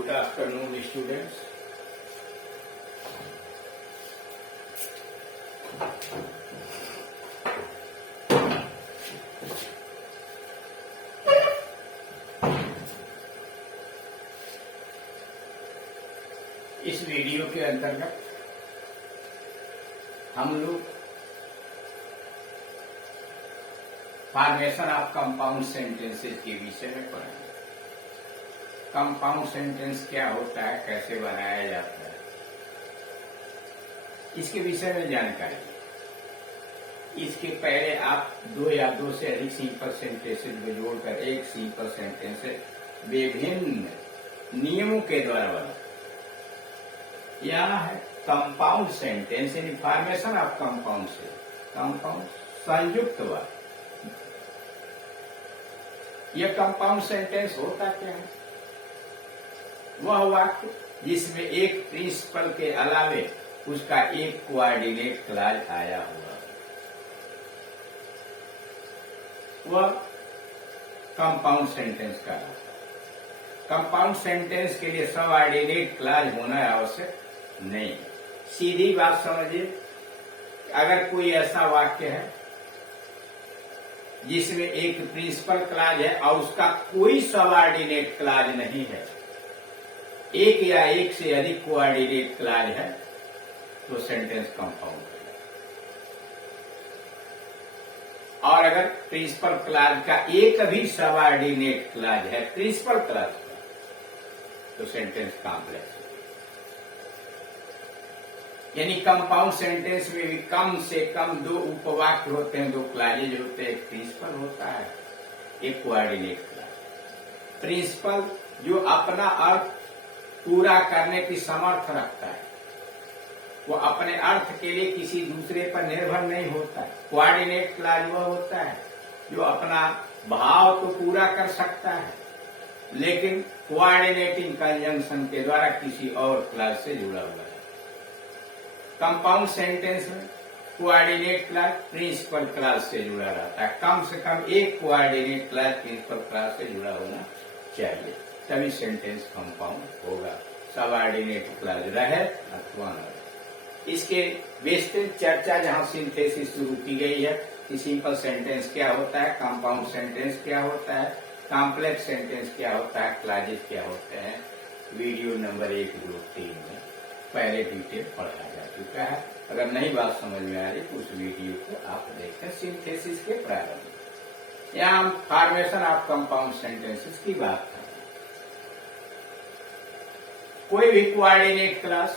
Good afternoon, students. इस video के अंतर्गत हम लोग फॉर्मेशन ऑफ कंपाउंड सेंटेंसेस के विषय में पढ़ेंगे। कंपाउंड सेंटेंस क्या होता है, कैसे बनाया जाता है, इसके विषय में जानकारी। इसके पहले आप दो या दो से अधिक सिंपल सेंटेंसेस को जोड़कर एक सिंपल सेंटेंस विभिन्न नियमों के द्वारा बना। यह है कंपाउंड सेंटेंस, यानी फॉर्मेशन ऑफ कंपाउंड से कंपाउंड संयुक्त वाक्य। यह कंपाउंड सेंटेंस होता क्या है? वह वाक्य जिसमें एक प्रिंसिपल के अलावे उसका एक कोऑर्डिनेट क्लॉज आया हुआ, वह कंपाउंड सेंटेंस का। कंपाउंड सेंटेंस के लिए सबऑर्डिनेट क्लॉज होना आवश्यक नहीं। सीधी बात समझिए, अगर कोई ऐसा वाक्य है जिसमें एक प्रिंसिपल क्लॉज है और उसका कोई सबऑर्डिनेट क्लॉज नहीं है, एक या एक से अधिक कोऑर्डिनेट क्लॉज है, तो सेंटेंस कंपाउंड है। और अगर प्रिंसिपल क्लॉज का एक भी सबऑर्डिनेट क्लॉज है प्रिंसिपल क्लॉज का, तो सेंटेंस कॉम्प्लेक्स है। यानी कंपाउंड सेंटेंस में भी कम से कम दो उपवाक्य होते हैं, दो क्लॉजेज होते हैं। एक प्रिंसिपल होता है, एक कोऑर्डिनेट क्लॉज। प्रिंसिपल जो अपना अर्थ पूरा करने की समर्थ रखता है, वो अपने अर्थ के लिए किसी दूसरे पर निर्भर नहीं होता है। कोऑर्डिनेट क्लॉज वह होता है जो अपना भाव तो पूरा कर सकता है, लेकिन कोऑर्डिनेटिंग कंजंक्शन के द्वारा किसी और क्लॉज से जुड़ा हुआ है। कंपाउंड सेंटेंस में कोऑर्डिनेट क्लॉज प्रिंसिपल क्लॉज से जुड़ा रहता है। कम से कम एक कोऑर्डिनेट क्लॉज प्रिंसिपल क्लॉज से जुड़ा होना चाहिए, तभी सेंटेंस कंपाउंड होगा। सबऑर्डिनेट क्लॉज रहे अथवा न रहे। इसके विस्तृत चर्चा जहां सिंथेसिस शुरू की गई है कि सिंपल सेंटेंस क्या होता है, कंपाउंड सेंटेंस क्या होता है, कॉम्प्लेक्स सेंटेंस क्या होता है, क्लॉजेस क्या होते हैं, वीडियो नंबर 1, 2, 3 में पहले डिटेल पढ़ाया जा चुका है। अगर नई बात समझ में आ रही तो उस वीडियो को आप देखें। सिंथेसिस के प्रारंभ यहाँ हम फॉर्मेशन ऑफ कंपाउंड सेंटेंसेस की बात कर रहे हैं। कोई भी कोऑर्डिनेट क्लॉज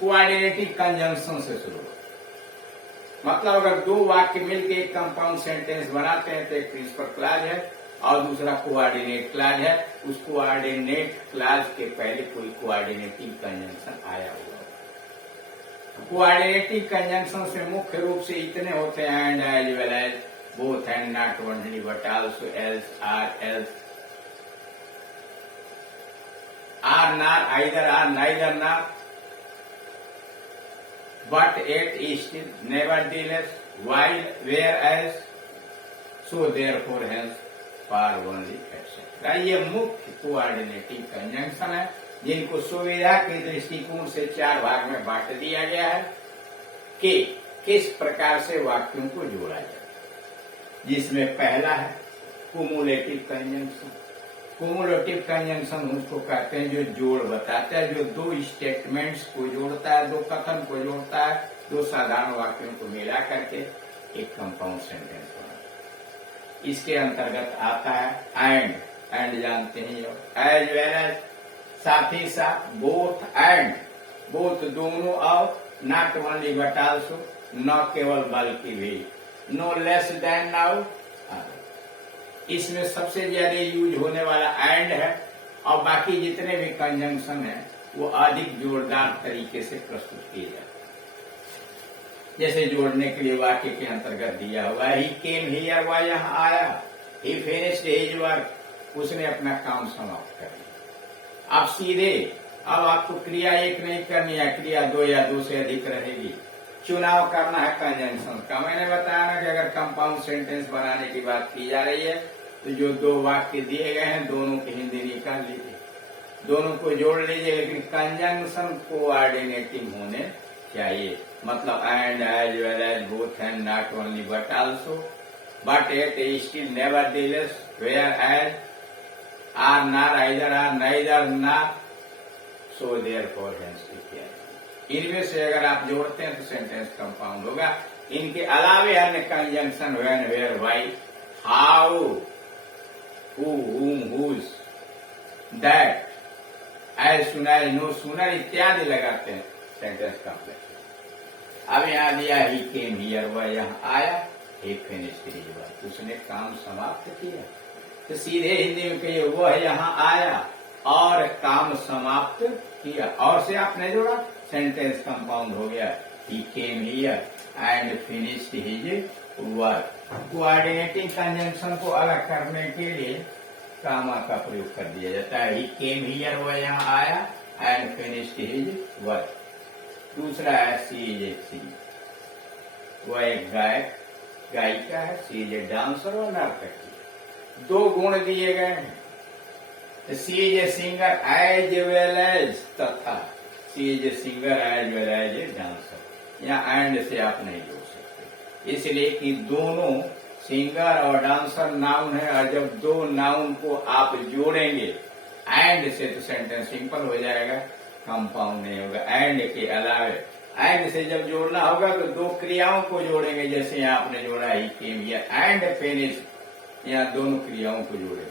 कोऑर्डिनेटिंग कंजंक्शन से शुरू हो, मतलब अगर दो वाक्य मिलकर एक कंपाउंड सेंटेंस बनाते हैं तो एक प्रिंसिपल क्लॉज है और दूसरा कोऑर्डिनेट क्लॉज है। उस कोऑर्डिनेट क्लॉज के पहले कोई कोऑर्डिनेटिंग कंजंक्शन आया हुआ। कोऑर्डिनेटिंग कंजंक्शन से मुख्य रूप से इतने होते हैं: and, as well as, both and, not only but also, else, or, else, or nor, either or, neither nor, but yet still, nevertheless, while, whereas, so therefore, hence, for only, etc. ये मुख्य coordinating conjunction है जिनको सुविधा के दृष्टिकोण से 4 भाग में बांट दिया गया है कि किस प्रकार से वाक्यों को जोड़ा जाए। जिसमें पहला है कुमुलेटिव कंजंक्शन। कुमुलेटिव कंजंक्शन उसको कहते हैं जो जोड़ बताता है, जो दो स्टेटमेंट्स को जोड़ता है, दो कथन को जोड़ता है, दो साधारण वाक्यों को मिला करके एक कंपाउंड सेंटेंस बनाता है। इसके अंतर्गत आता है एंड जानते हैं, एज वेल एज, साथ ही साथ, बोथ एंड, बोथ दोनों, और नॉट ओनली बट आल्सो, न केवल बल्कि भी, नो लेस देन, नाउ। इसमें सबसे ज्यादा यूज होने वाला एंड है और बाकी जितने भी कंजंक्शन है वो अधिक जोरदार तरीके से प्रस्तुत किए जाते हैं। जैसे जोड़ने के लिए वाक्य के अंतर्गत दिया हुआ है, ही केम हियर, वह यहाँ आया, ही फिनिश्ड हिज वर्क, उसने अपना काम समाप्त कर लिया। अब सीधे अब आपको क्रिया एक नहीं करनी है, क्रिया 2 या 2 से अधिक रहेगी। चुनाव करना है कंजंक्शन का। मैंने बताया ना कि अगर कंपाउंड सेंटेंस बनाने की बात की जा रही है तो जो दो वाक्य दिए गए हैं दोनों की हिंदी निकाल लीजिए, दोनों को जोड़ लीजिए, लेकिन कंजंक्शन कोऑर्डिनेटिंग होने चाहिए। मतलब and, as well as, both and, not only but also, but yet, still, nevertheless, whereas, or nor, either or, neither nor, so therefore, hence इत्यादि। इनमें से अगर आप जोड़ते हैं तो सेंटेंस कंपाउंड होगा। इनके अलावे अन्य conjunction when, where, why, how, who, whom, whose, that, as soon as, no sooner इत्यादि लगाते हैं सेंटेंस कॉम्प्लेक्स। अब यहाँ दिया ही केम हियर, वह यहाँ आया, ही फिनिश्ड हिज वर्क, उसने काम समाप्त किया। तो सीधे हिंदी में कहिए वह यहाँ आया और काम समाप्त किया, और से आपने जोड़ा सेंटेंस कंपाउंड हो गया। He came here and finished his work. Coordinating conjunction को अलग करने के लिए कामा का प्रयोग कर दिया जाता है। ही केम हियर, वह यहाँ आया, एंड फिनिश्ड हिज वर्क। दूसरा है सी इज ए सिंगर, वह एक गायक, गायिका है। सी इज ए डांसर, वह नर्तकी। दो गुण दिए गए हैं। She is a singer as well as, तथा she is a singer as well as a dancer. यहाँ एंड से आप नहीं जोड़ सकते, इसलिए कि दोनों सिंगर और डांसर नाउन है, और जब दो नाउन को आप जोड़ेंगे एंड से तो सेंटेंस सिंपल हो जाएगा, कंपाउंड नहीं होगा। एंड के अलावे एंड से जब जोड़ना होगा तो दो क्रियाओं को जोड़ेंगे, जैसे यहाँ आपने जोड़ा ही केम हियर एंड फिनिश, यहाँ दोनों क्रियाओं को जोड़े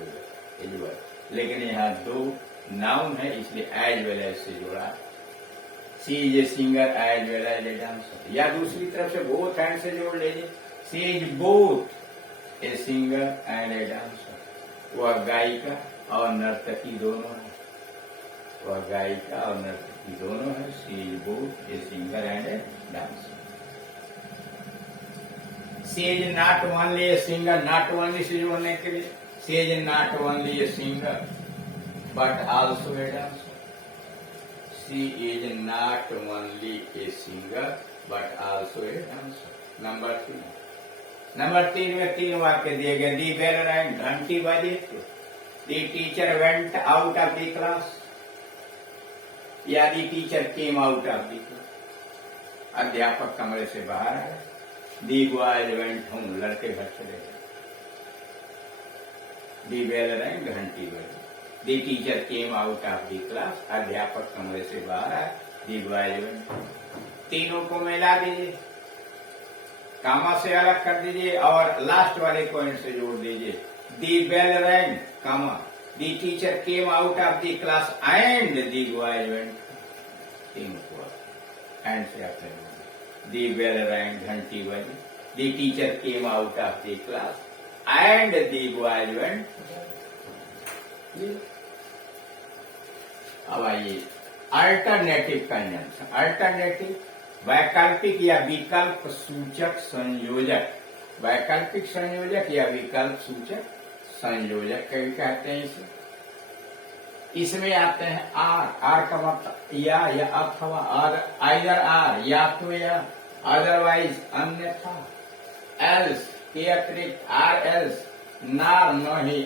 हुए, लेकिन यहाँ दो नाउन है इसलिए एज वेल एज से जोड़ा। She is a singer as well as a dancer, या दूसरी तरफ से बोथ एंड से जोड़ लीजिए। She is both a singer and a dancer, वह गायिका और नर्तकी दोनों है, वह गायिका और नर्तकी दोनों है। She is both a singer and a dancer. She is not only a singer, not only से जोड़ने के लिए, she is not only a singer but also a dancer. She is not only a singer but also a dancer. Number 3, number 3 में 3 वाक्य दिए गए। दी bell rang, घंटी बजी, the teacher went out of the class, या the teacher came out of the class. अध्यापक कमरे से बाहर आए, दी बॉयज वेंट होम, लड़के घर चले गए। दी बेल रैंग, घंटी बजी, the teacher came out of the class, अध्यापक कमरे से बाहर आए, दी बॉयज वेंट। तीनों को मिला दीजिए, कामा से अलग कर दीजिए और लास्ट वाले पॉइंट से जोड़ दीजिए। The bell rang, comma, the teacher came out of the class and the boys went. तीनों को एंड से आपने दी बेल रैंग, घंटी बजी, the teacher came out of the class and the boys went. अब आइए अल्टरनेटिव कंजंक्शन। अल्टरनेटिव वैकल्पिक या विकल्प सूचक संयोजक, वैकल्पिक संयोजक या विकल्प सूचक संयोजक कभी कहते हैं इसे। इसमें आते हैं आर, आर का मतलब या अथवा, आइदर आर, या तो या, अदरवाइज अन्यथा, एल्स के अतिरिक्त, आर एल्स, नार नहीं,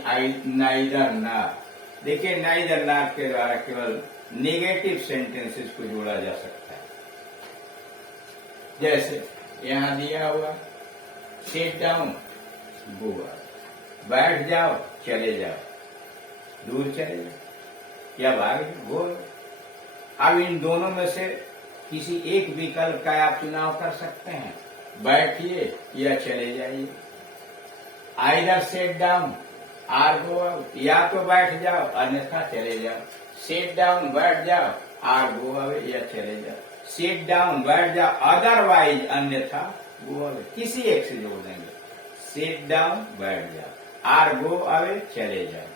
नाइदर नार। देखिए नाइदर नार के द्वारा केवल नेगेटिव सेंटेंसेस को जोड़ा जा सकता है। जैसे यहां दिया हुआ सिट डाउन, गो, बैठ जाओ, चले जाओ, दूर चले जाओ या भाग गो। अब इन दोनों में से किसी एक विकल्प का आप चुनाव कर सकते हैं, बैठिए या चले जाइए। Either sit down or go out, या तो बैठ जाओ अन्यथा चले जाओ। सिट डाउन बैठ जाओ, आर गो अवे या चले जाओ। सिट डाउन बैठ जाओ, अदरवाइज अन्यथा गो अवे, किसी एक से जोड़ देंगे। सिट डाउन बैठ जाओ, आर गो अवे चले जाओ।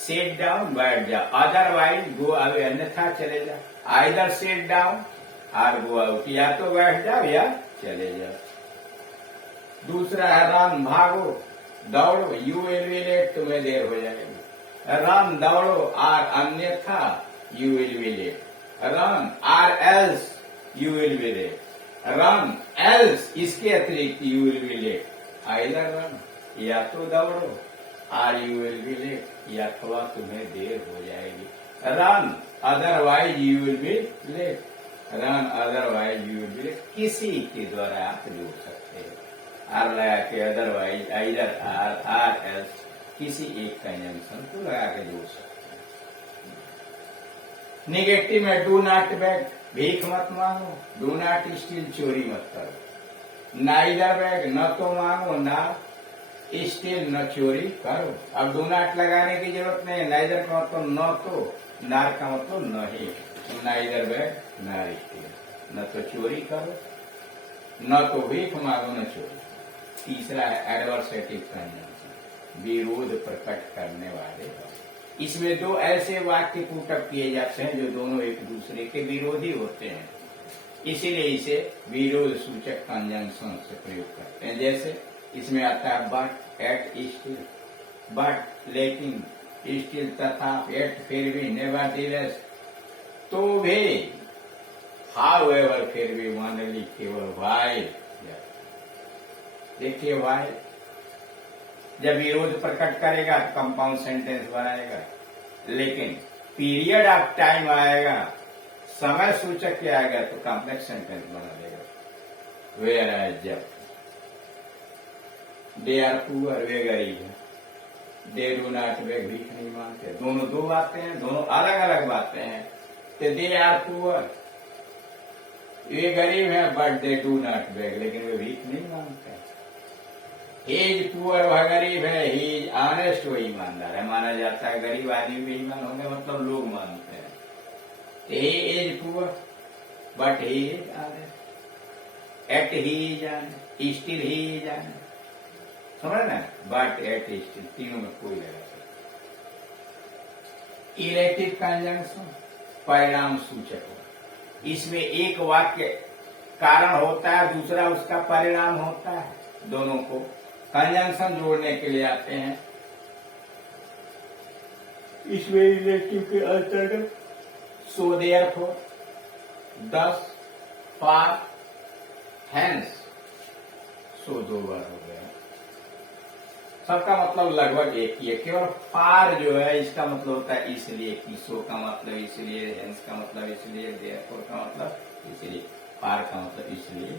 सिट डाउन बैठ जाओ, अदरवाइज गो अवे अन्यथा चले जाओ। Either sit down or go out, या तो बैठ जाओ या चले जाओ। दूसरा है रन, भागो, दौड़ो, यू विल बी लेट, तुम्हें देर हो जाएगी। रन, दौड़ो, आर अन्यथा you will be late. Run or else you will be late. Run else इसके अतिरिक्त you will be late. Either run, या तो दौड़ो, or you will be late, या अथवा तुम्हें देर हो जाएगी। Run otherwise you will be late, run otherwise you will be late, किसी के द्वारा आप जोड़ सकते हैं। आर लगा के otherwise, either or, or else, किसी एक कंजंक्शन को लगा के जोड़ सकते हैं। नेगेटिव में डू नॉट बेग, भीख मत मांगो, डू नॉट स्टील, चोरी मत करो। नाइदर बेग, न तो मांगो ना स्टील, न चोरी करो। अब डू नॉट लगाने की जरूरत नहीं, नाइदर का मतलब न तो, नार का मतलब नहीं, नाइदर बेग नार स्टील, न तो चोरी करो, न तो भीख मांगो, न चोरी। तीसरा है एडवर्सेटिव कंजंक्शन, विरोध प्रकट करने वाले। इसमें दो ऐसे वाक्य पुटअप किए जाते हैं जो दोनों एक दूसरे के विरोधी होते हैं, इसीलिए इसे विरोध सूचक कंजंक्शन से प्रयोग करते हैं। जैसे इसमें आता है बट, एट, स्टिल, बट लेकिन, स्टिल तथा, एट फिर भी, नेवरदीलेस तो भी, हाउएवर फिर भी, ओनली केवल, व्हाइल। देखिए व्हाइल जब विरोध प्रकट करेगा तो कंपाउंड सेंटेंस बनाएगा, लेकिन पीरियड ऑफ टाइम आएगा, समय सूचक के आएगा तो कॉम्प्लेक्स सेंटेंस बना देगा। वेयर एज, जब दे आर पुअर, वे गरीब है, दे डू नॉट बेग, भीख नहीं मांगते। दोनों दो बातें हैं, दोनों अलग अलग बातें हैं। तो दे आर पुअर, वे गरीब है, but they do not beg, लेकिन वे भीख नहीं मांगते। ही इज पुअर, वह गरीब है, ही इज ऑनेस्ट, वो ईमानदार है। माना जाता है गरीब आदमी भी ईमान होंगे, मतलब लोग मानते हैं। He is poor but he is honest, yet he is honest, still he is honest, समझ ना, बट एट स्टिल, तीनों में कोई लगा सकता। इलेक्टिव कंजंक्शन परिणाम सूचक हो, इसमें एक वाक्य कारण होता है, दूसरा उसका परिणाम होता है। दोनों को कंजंक्शन जोड़ने के लिए आते हैं। इसमें इलेक्टिव के अंतर्गत सो, देयरफॉर, दस, फॉर, हेंस, सो दो बार हो गया। सबका मतलब लगभग एक ही है, केवल फार जो है इसका मतलब होता है इसलिए कि, सो का मतलब इसलिए, हेंस का मतलब इसलिए, देयरफॉर का मतलब इसलिए, फार का मतलब इसलिए।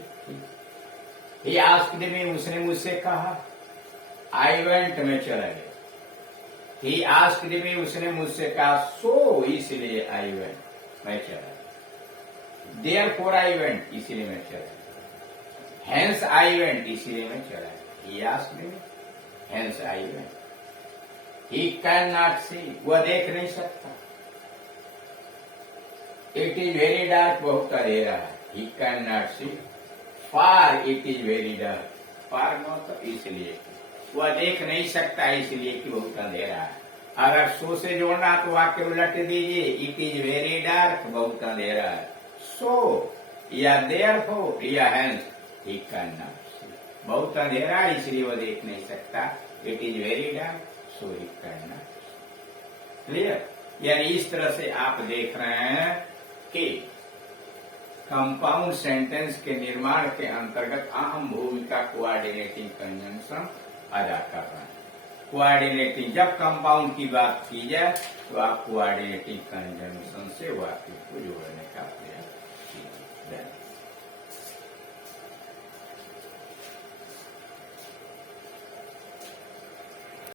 ये आस्क्ड मी, उसने मुझसे कहा, आई वेंट, मैं चला गया। ही आस्क्ड मी, उसने मुझसे कहा, सो इसलिए आई वेंट, मैं चला गया। देयरफॉर आई वेंट, इसलिए मैं चला गया। हेंस आई वेंट, इसलिए मैं चला गया। He asked me, hence I went. He can not see, वह देख नहीं सकता। इट इज वेरी डार्क, बहुत अंधेरा है। He can not see, for it is very dark, for मतलब इसलिए, वह देख नहीं सकता इसलिए कि बहुत अंधेरा है। अगर सो से जोड़ना तो वाक्य उलट दीजिए, इट इज वेरी डार्क, बहुत अंधेरा है। सो या देयरफॉर या hence, he can not see, बहुत अंधेरा है इसलिए वह देख नहीं सकता। It is very dark, so he can not see. Clear? यानी इस तरह से आप देख रहे हैं कि कंपाउंड सेंटेंस के निर्माण के अंतर्गत अहम भूमिका कोऑर्डिनेटिंग कंजंक्शन अदा कर रहे हैं। कोऑर्डिनेटिंग, जब कंपाउंड की बात की जाए तो आप कोऑर्डिनेटिंग कंजंक्शन से वाक्य को जोड़ने